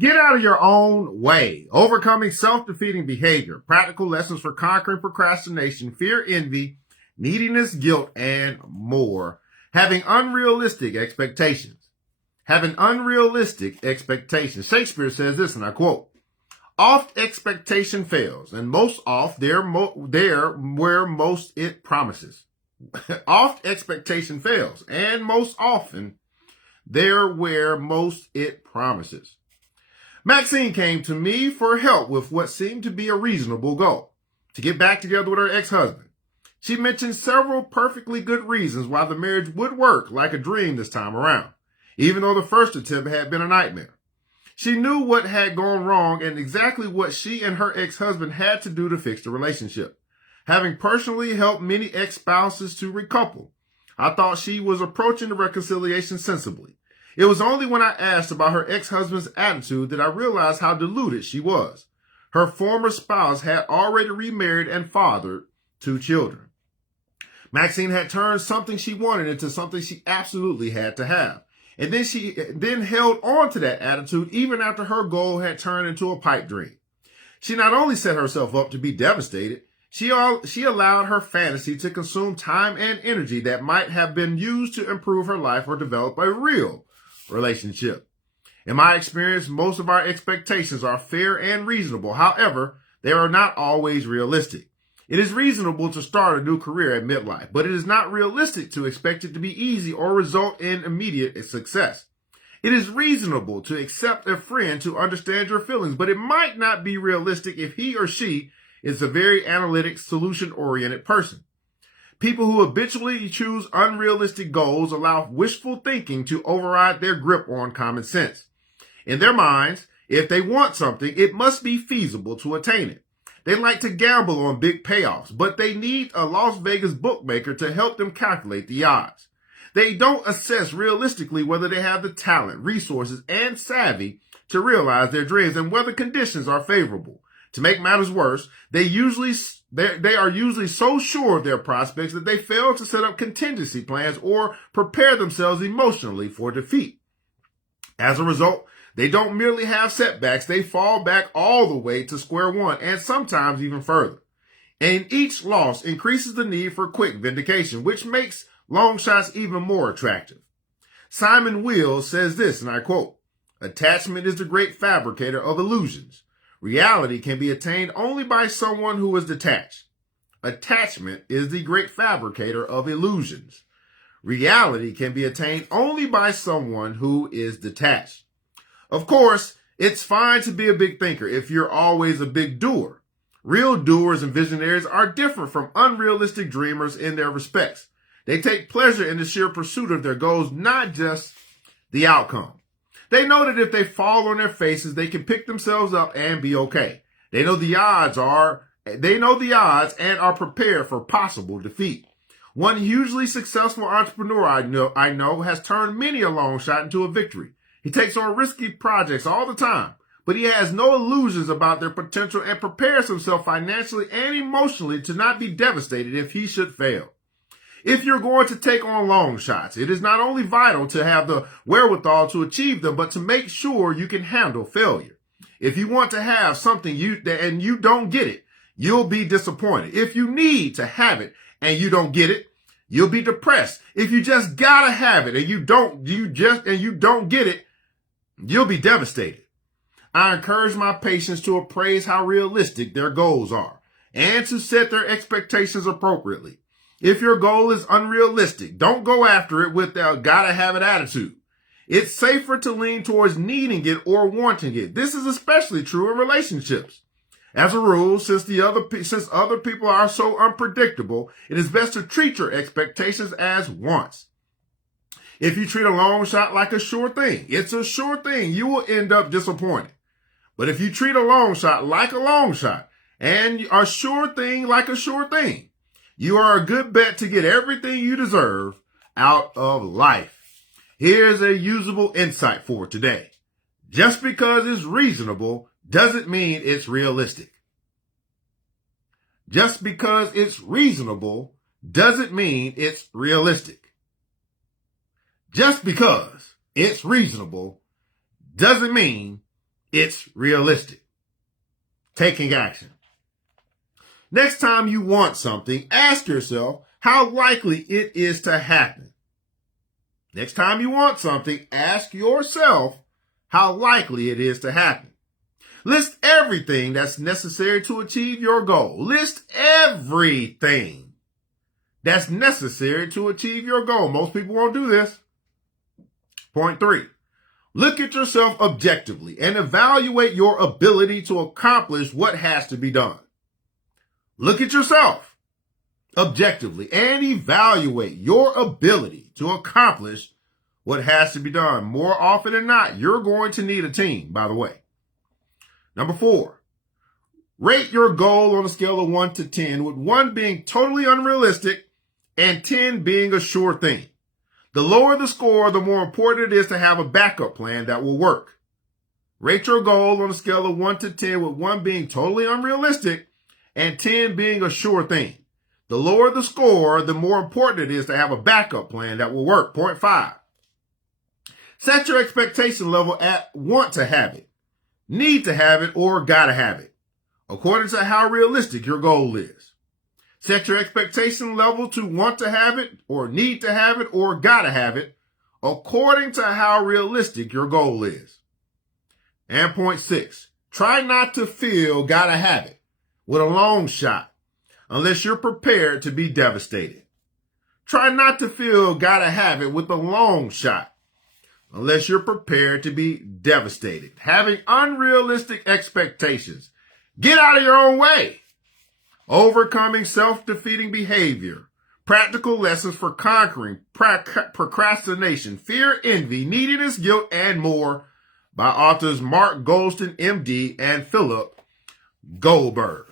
Get out of your own way. Overcoming self-defeating behavior. Practical lessons for conquering procrastination, fear, envy, neediness, guilt, and more. Having unrealistic expectations. Having unrealistic expectations. Shakespeare says this, and I quote, "Oft expectation fails, and most oft there where most it promises." Oft expectation fails, and most often there where most it promises. Maxine came to me for help with what seemed to be a reasonable goal, to get back together with her ex-husband. She mentioned several perfectly good reasons why the marriage would work like a dream this time around, even though the first attempt had been a nightmare. She knew what had gone wrong and exactly what she and her ex-husband had to do to fix the relationship. Having personally helped many ex-spouses to recouple, I thought she was approaching the reconciliation sensibly. It was only when I asked about her ex-husband's attitude that I realized how deluded she was. Her former spouse had already remarried and fathered 2 children. Maxine had turned something she wanted into something she absolutely had to have. And then she held on to that attitude even after her goal had turned into a pipe dream. She not only set herself up to be devastated, she allowed her fantasy to consume time and energy that might have been used to improve her life or develop a real relationship. In my experience, most of our expectations are fair and reasonable. However, they are not always realistic. It is reasonable to start a new career at midlife, but it is not realistic to expect it to be easy or result in immediate success. It is reasonable to accept a friend to understand your feelings, but it might not be realistic if he or she is a very analytic, solution-oriented person. People who habitually choose unrealistic goals allow wishful thinking to override their grip on common sense. In their minds, if they want something, it must be feasible to attain it. They like to gamble on big payoffs, but they need a Las Vegas bookmaker to help them calculate the odds. They don't assess realistically whether they have the talent, resources, and savvy to realize their dreams and whether conditions are favorable. To make matters worse, they are usually so sure of their prospects that they fail to set up contingency plans or prepare themselves emotionally for defeat. As a result, they don't merely have setbacks, they fall back all the way to square one and sometimes even further. And each loss increases the need for quick vindication, which makes long shots even more attractive. Simon Weil says this, and I quote, "Attachment is the great fabricator of illusions. Reality can be attained only by someone who is detached. Attachment is the great fabricator of illusions. Reality can be attained only by someone who is detached." Of course, it's fine to be a big thinker if you're always a big doer. Real doers and visionaries are different from unrealistic dreamers in their respects. They take pleasure in the sheer pursuit of their goals, not just the outcome. They know that if they fall on their faces, they can pick themselves up and be okay. They know the odds and are prepared for possible defeat. One hugely successful entrepreneur I know has turned many a long shot into a victory. He takes on risky projects all the time, but he has no illusions about their potential and prepares himself financially and emotionally to not be devastated if he should fail. If you're going to take on long shots, it is not only vital to have the wherewithal to achieve them, but to make sure you can handle failure. If you want to have something and you don't get it, you'll be disappointed. If you need to have it and you don't get it, you'll be depressed. If you just gotta have it and you don't get it, you'll be devastated. I encourage my patients to appraise how realistic their goals are and to set their expectations appropriately. If your goal is unrealistic, don't go after it with a gotta have it attitude. It's safer to lean towards needing it or wanting it. This is especially true in relationships. As a rule, since other people are so unpredictable, it is best to treat your expectations as wants. If you treat a long shot like a sure thing, it's a sure thing, you will end up disappointed. But if you treat a long shot like a long shot and a sure thing like a sure thing, you are a good bet to get everything you deserve out of life. Here's a usable insight for today. Just because it's reasonable doesn't mean it's realistic. Just because it's reasonable doesn't mean it's realistic. Just because it's reasonable doesn't mean It's realistic. Taking action. Next time you want something, ask yourself how likely it is to happen. Next time you want something, ask yourself how likely it is to happen. List everything that's necessary to achieve your goal. List everything that's necessary to achieve your goal. Most people won't do this. Point 3. Look at yourself objectively and evaluate your ability to accomplish what has to be done. Look at yourself objectively and evaluate your ability to accomplish what has to be done. More often than not, you're going to need a team, by the way. Number 4, rate your goal on a scale of 1 to 10, with 1 being totally unrealistic and 10 being a sure thing. The lower the score, the more important it is to have a backup plan that will work. Rate your goal on a scale of 1 to 10, with 1 being totally unrealistic and 10 being a sure thing. The lower the score, the more important it is to have a backup plan that will work. Point 5. Set your expectation level at want to have it, need to have it, or gotta have it, according to how realistic your goal is. Set your expectation level to want to have it, or need to have it, or gotta have it, according to how realistic your goal is. And point 6, try not to feel gotta have it with a long shot unless you're prepared to be devastated. Try not to feel gotta have it with a long shot unless you're prepared to be devastated. Having unrealistic expectations. Get out of your own way. Overcoming self-defeating behavior. Practical lessons for conquering procrastination, fear, envy, neediness, guilt, and more, by authors Mark Goulston, MD, and Philip Goldberg.